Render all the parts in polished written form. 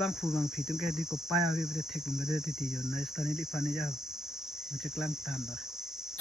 bang fu bang phi tum ke di ko pa ya be thek lum de ti yo na stani li fani ja muche klang tan da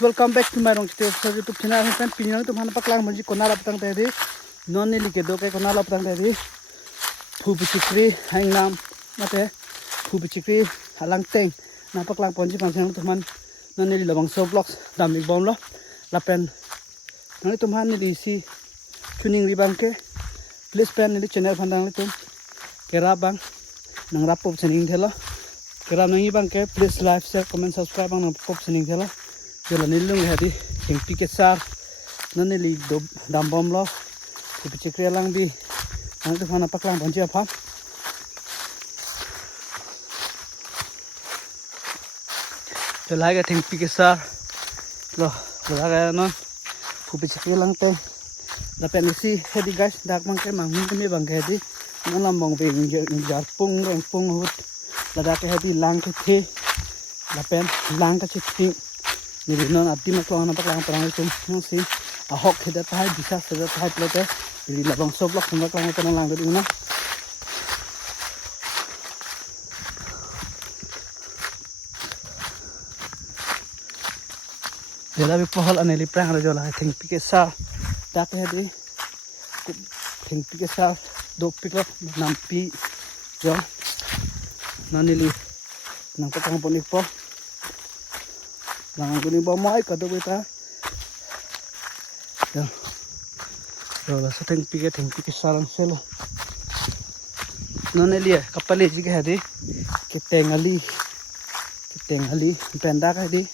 welcome back to my YouTube channel fan pinang tum han paklang manji kona la patang de non ni li ke do ke kona la patang de fu bichikri hang nam mate fu bichikri halang teng na paklang ponji pangsang tum han non ni li labang so vlogs dam li bom lo la pen non tum han ni li si tuning ri bang ke please pen ni channel phandang tum kera bang nang rap pop sening thela kera nang bang ke please like share comment subscribe bang nang pop sening thela jela nilung hadi king piket sar nan li do dam bom lo pi chikri lang bi nang tu phana paklang bonji apha jela ga king piket sar lo ga non pi chikri lang te la pen si hedi guys dak bang ke mang mi bang ke di nó làm bằng về giờ pung hút là ra cái gì lang cái thế là pen lang cái chuyện như nó là tim nó bắt lang bằng chung nó xí à học thì đã thay bisa sẽ thay lại cái thì là bằng số block không bắt lang cái lang được đúng không giờ là bị pohol anh ấy prang rồi là thành cái sao đã cái gì thành cái sao do pick up nampi jo nanili nang patang pon ipo nang guni ba mai ka do beta yo la seteng pike sarang selo nanili kapale ji ga de ketengali penda ka de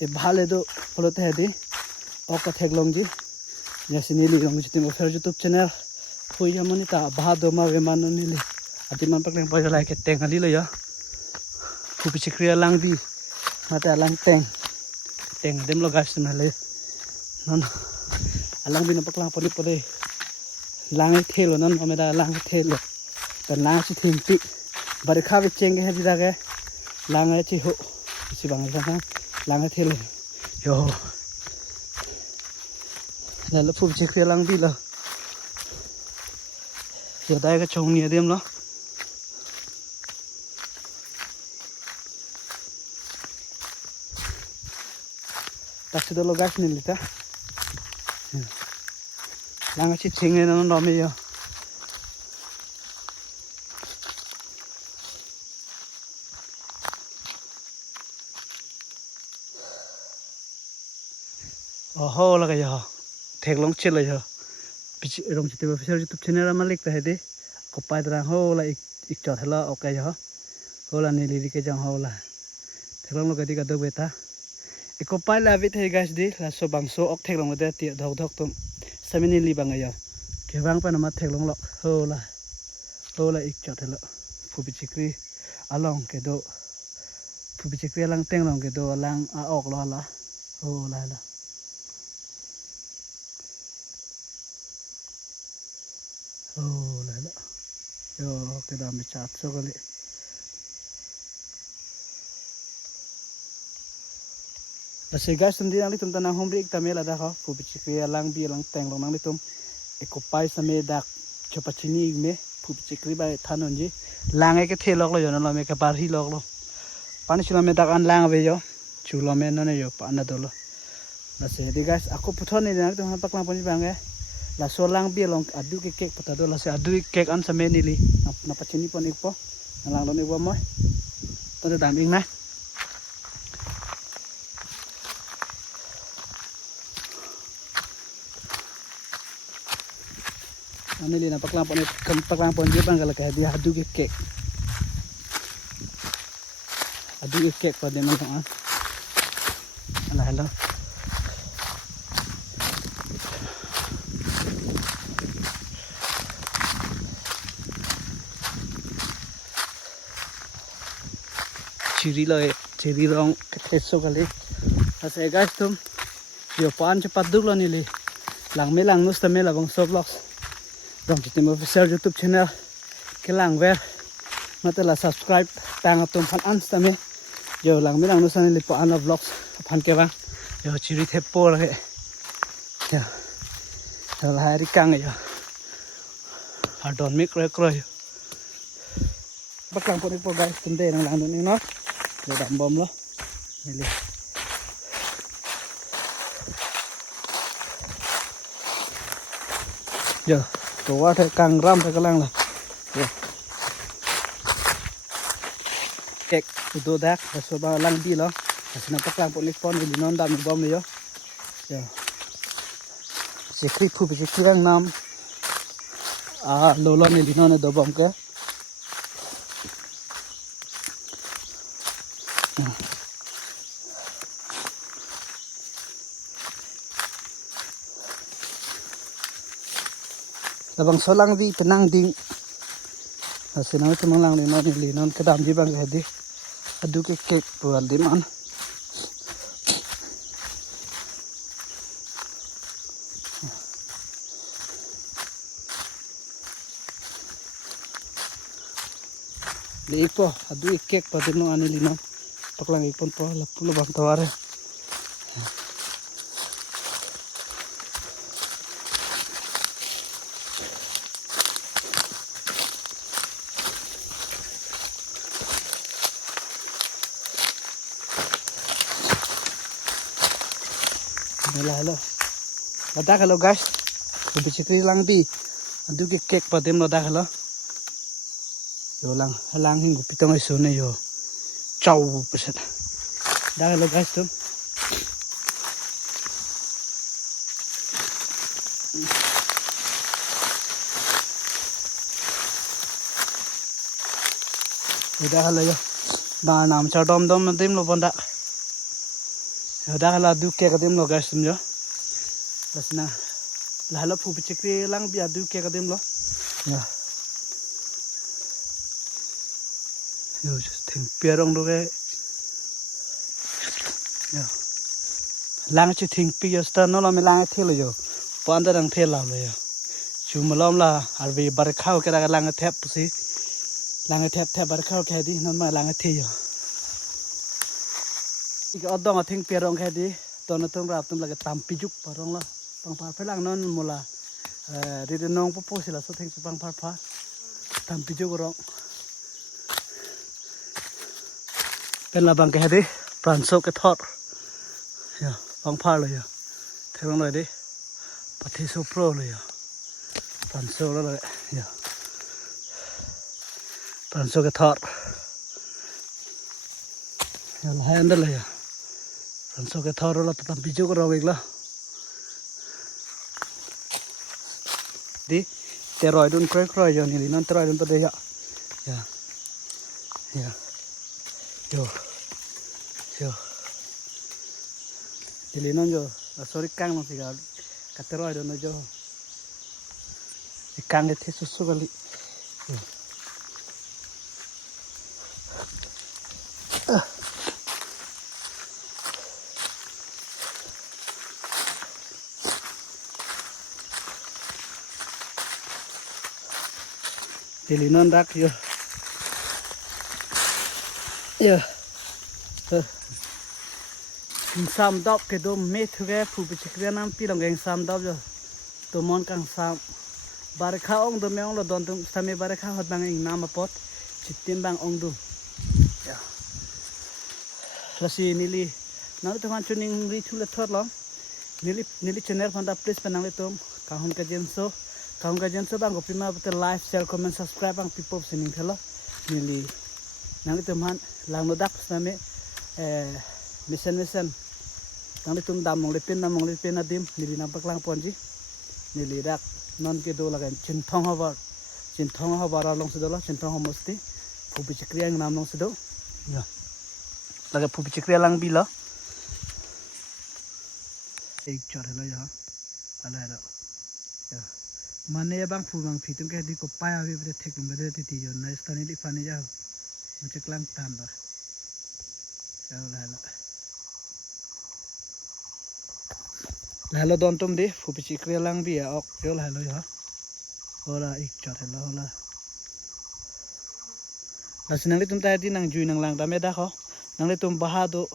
e bhale do polote ha de oka theglong ji yasinili long ji tim fer YouTube channel Pui jamani ta bahado ma we man ni le ati man pakling pa la ke teng ali lo ya fu pi chikria lang di mata lang teng dem lo gas na le non alang bi na paklang pa ni pa de lang ai thelo non me da lang thelo ta lang chi thim pi bar kha we cheng he di da ge lang ai chi ho chi bang sa lang ai thelo yo la lo fu chikria lang di lo giờ đây cái trồng nhiều đêm đó ta sẽ đâu gas này ta lang cái chiếc này nó đom bây giờ oh là cái gì hả thèn lông chết rồi hả rong chite official YouTube channel malik ta hede ko pai drang ho la ik chot hela okay ho hola ni li ke jang ho la thelong lo ka di ka do beta iko pai la vit he guys di la so bang so ok thelong de ti dhok tum samini li bang ya ke bang pa na ma thelong lo ho la ik chot hela fu bi chikri along ke do fu bi chikri lang teng long ke do lang a ok lo la ho la oh là đó yo cái đam chặt cho cái lệ là sẽ gas tụi đi đang đi tụi ta đang hôm break ta mới là đã khó phụ bị chia lang bia lang teng long đang đi tụi ecopai sa me dak chopachini me phụ bị chia bài than hơn gì lang cái thế lọc rồi nó làm cái bar hi lọc lo pani sila me dak an lang về yo chu lo me nó này yo pan đó lo là sẽ đi guys aku puthon này đang tụi han paklang pon bang cái la solang bi long adu ke kek patado la se adu kek an same ni li na pachini pon ikpo lang lo ni wa moi to dam ing na ani li na paklang pon je bang la ka dia adu ke kek pa de man ha ala hello chiri rong cái thế số cái là sẽ guys tum giờ pan cho bắt được luôn đi lang nút tầm là bằng shop vlogs đồng chí tìm official YouTube channel cái lang về mà tên là subscribe tăng tum fan ăn tầm giờ lang nút tầm là pan vlogs fan cái bang giờ chiri thế po là cái giờ là hai đi căng rồi à đòn mic rồi ปักหลังพวกนี้พวก guys ตึมเดนหลังๆนู่นนี่เนาะเดี๋ยวดำบอมแล้วนี่เลยเดี๋ยวตัวว่าเธอกลางร่ำเธอกำลังล่ะเดี๋ยวเก็กตัวแดกแต่ส่วนบางลังดีแล้วแต่สนับปักหลังพวกนี้ปอนอยู่นอนดำบอมเลยเดี๋ยวเสกคลิปผู้ไปเช็คเครื่องน้ำโลลอนนี่นอนดบอมแกแต่บางส่วนลังวีเป็นนั่งดิ้งแต่สิ่งนั้นจะมังลังเลยนอนนี่นอนกระดามจีบังแค่ดิอดูเก็บปวดดิมันเลยอีกพออดูเก็บปวดดิมันอันนี้ลีนอนปักลังอีกพอลับลูบังตัวอะไรHello. Ladak hello guys. Bicikri lang bi. Adu ke cake patim ladak hello. Yo lang hing pitong ay sune yo. Chow peset. Dak hello guys tum. Dak hello yo. Ba nam cha dom dim lo bonda. Dah kalau adu ke kadim lo guys semjo, terus na, lalu pu bicikri lang bi adu ke kadim lo, ya, yo just temperong lo ke, ya, lang cik tempi yo star no lo me lang thel yo, panda dang thel lo yo, cuma lom la, arbi barkau kira lang thep pusi, lang thep barkau ke di, non ma lang thel yo.อีกอดดองทิ้งเปียรองแค่ดีตอนนั้นต้องรับต้องละก็ตามปิจุกปารองละปังพาพลังนั้นมูลาเรื่องน้องพ่อสิละสุดทิ้งปังพาตามปิจุกรองเป็นละบังแค่ดีปราณโซกทอดเนี่ยปังพาเลยอ่ะเท่านั้นเลยดิปฏิโซโปรเลยอ่ะปราณโซแล้วเลยเนี่ยปราณโซกทอดเนี่ยหลายอันเลยอ่ะSo ke tharo la tam biju ko rawek la di teroid un kroi jo ni non teroid un to de ya di non jo sorry kang no siga ka teroid no jo kang de the susu kali Dilinon dak yo. Yo. Sam dop ke do me thuge pu bichikria nam pi long geng sam dop yo. To mon kang sam bar kha ong do me ong lo don tum same bar kha hot bang ing nam pot chitin bang ong du. Ya. Lasi nili na to man chuning ri thula thot lo. Nili channel phanda please panang le tum ka hon ka jenso Kaum kajian sebang kopi mah betul like, share, comment, subscribe bang people sini kalau nili nanti teman lang nodak sami mission nanti tum damong lepin adim nili nampak lang ponji nili dak non kedo lagan cintong habar long sedolah cintong hamosti pubi cikria yang nam long sedo ya laga pubi cikria lang bila ek chor hello ya ala ya Mana bang fubang fitum ke di ko paya bi bre thek ngade ti ti yo na stani di fani ja muche klang tan ba la don tum di fupi chikre lang bi ok yo la lo ya ola ik chot la ola la sinang tum ta di nang jui nang lang da me da kho nang tum bahado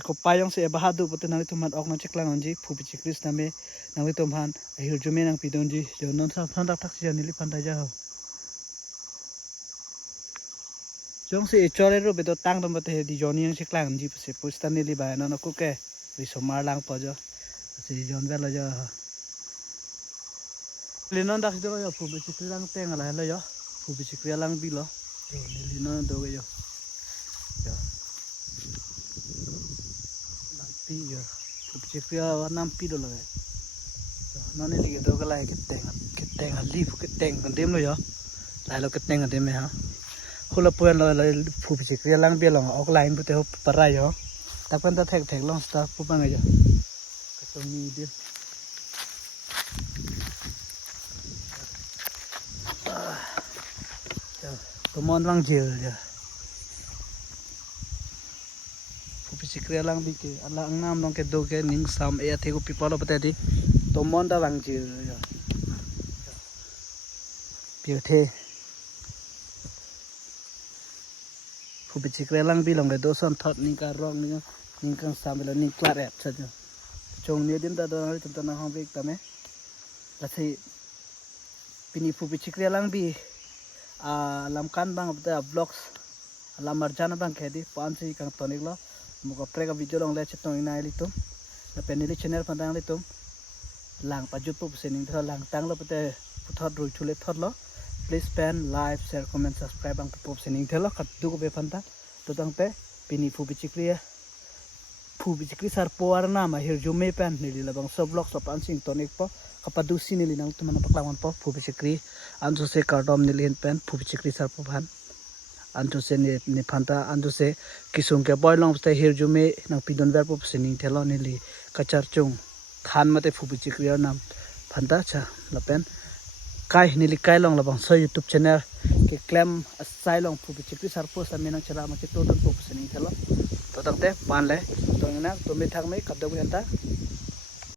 iko payong se bahado bote nang tum ok na chiklang onji fupi chikris na me nang tum han ahir jume nang pidonji jo non sa phandak thak si nili phanda ja ho Jong si chole ro beto tang dom bate di joni yang siklang ji se pustan ni li ba na ko ke ri somar lang po jo si jon velo jo linon dak do yo pu bi siklang teng ala lo yo pu bi siklang bi lo yo ni linon do yo yo lang pi yo pu bi siklang nam pi do lo yo no ni li do ga lai ke teng li pu ke teng kan dem lo yo lai lo ke teng kan dem ha Hula puan lo pu bi sikri lang bi long ok line bu te parai yo tak pan ta thek long sta pu bang yo ka to mi di to mon lang jil ya pu bi sikri lang bi ke ala ang nam long ke do ke ning sam e the ko people lo pate di to mon da lang jil ya pi the Pu bi sikre lang bilong le do son thot ni ka rong ni kang sam le ni klar ep cha jo chong ni dim da do ri tam na hong bek ta me la sei pini pu bi sikre lang bi lam kan bang of the vlogs lam marjana bang khedi pan sei kang tonik lo mu ko pre ka video long le chetong ina li tum la penili channel pandang li tum lang pa youtube se ning tho lang tang lo pate thot ru chule thot lo Please pen, like, share, comment, subscribe ang pop sining thelo kat du ko be phanta to tang pe pini pu bichikri sar po ar na ma hir jume pen ni la bang so blog so pan sing tonik po kapadu sinili nang tumana paklawan po pu bichikri anjo se kardom ni len pen pu bichikri sar po phan anjo se ni phanta anjo se kisung ke boy long ste hir jume nang pidon ver po sining thelo ni li kachar chung khan mate pu bichikri ar nam phanta cha la pen kai nili kai long labang so YouTube channel ke claim asai long pu bichikri sar po sa menang chara ma ke to don po sining thelo to tang te pan le to na to me thak me kadau enta